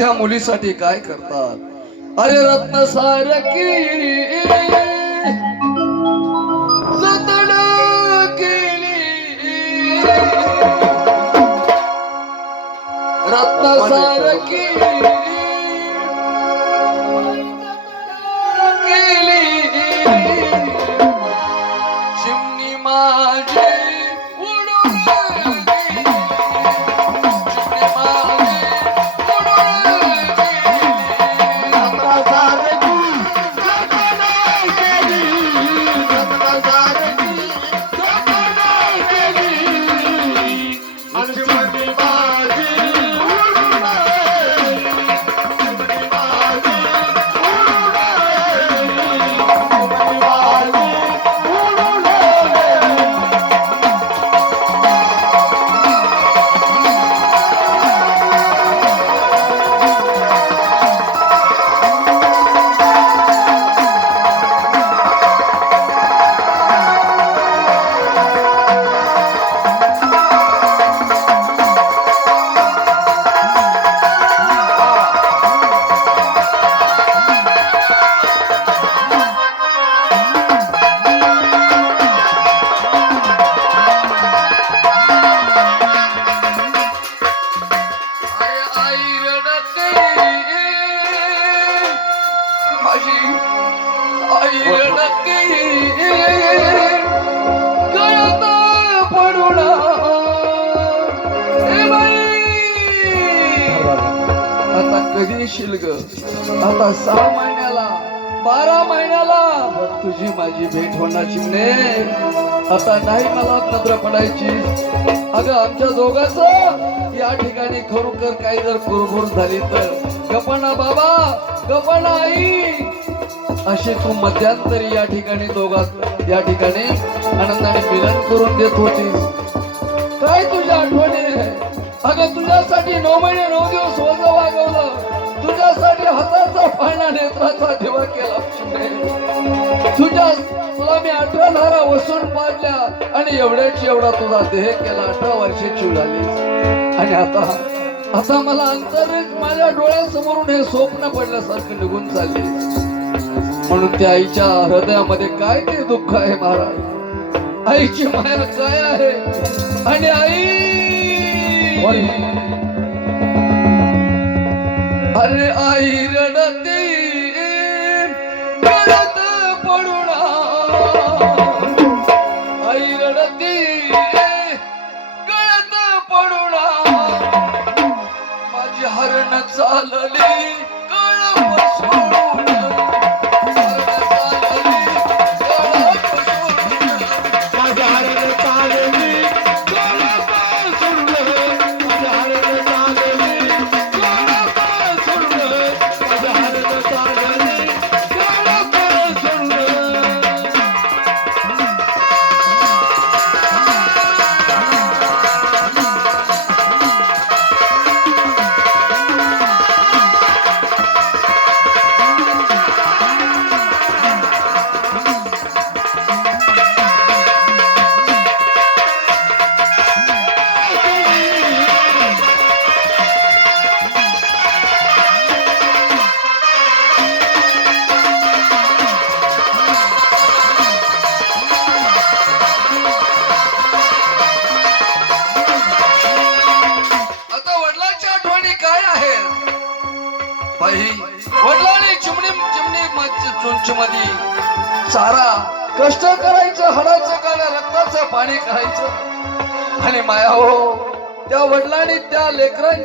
त्या मुलीसाठी काय करतात. अरे रत्न सारखी जतन केली, रत्न सारखी केली, चिमणी माझी उडून गेली, चिमणी माझी उडून गेली, रत्न सारखी जतन केली, रत्न सारखी जतन केली, आणि चिमणी माझी कधी शिल्ग आता 6 महिन्याला 12 महिन्याला तुझी माझी भेट होणार चिमणे. आता नाही मला नजर पडायची. अगं आमच्या दोघांचं या ठिकाणी खरोखर काही जर कुरबुर झाली तर गप्पाना बाबा गप्पाना आई अशी तू मध्यंतरी या ठिकाणी दोघात या ठिकाणी आनंदाने मिलन करून देत होतीस. काय तुझ्या आठवणी आहे. अगं तुझ्यासाठी 9 महिने 9 दिवस वज वागवलं. तुझ्यासाठी हाताचा पाळणा नेत्राचा दिवा केला. तुला मी 18 धारा वसून पाडल्या आणि एवढ्याची एवढा तुझा देह केला. 18 वर्षाची झाली आणि आता मला अंतरेच माझ्या डोळ्यासमोरून हे स्वप्न पडल्यासारखं निघून चालले. म्हणून त्या आईच्या हृदयामध्ये काय ते दुःख आहे महाराज. आईची माया काय आहे. आणि आई अरे आई रडते गळत पडून, आई रडते गळत पडून, माझी हरण चालली कळप सोडून, वडिलांनी चिमणी मध्ये सारा कष्ट करायचं, हडाचं काढा रक्ताचं पाणी करायचं. आणि माया हो त्या वडिलांनी त्या लेकरांची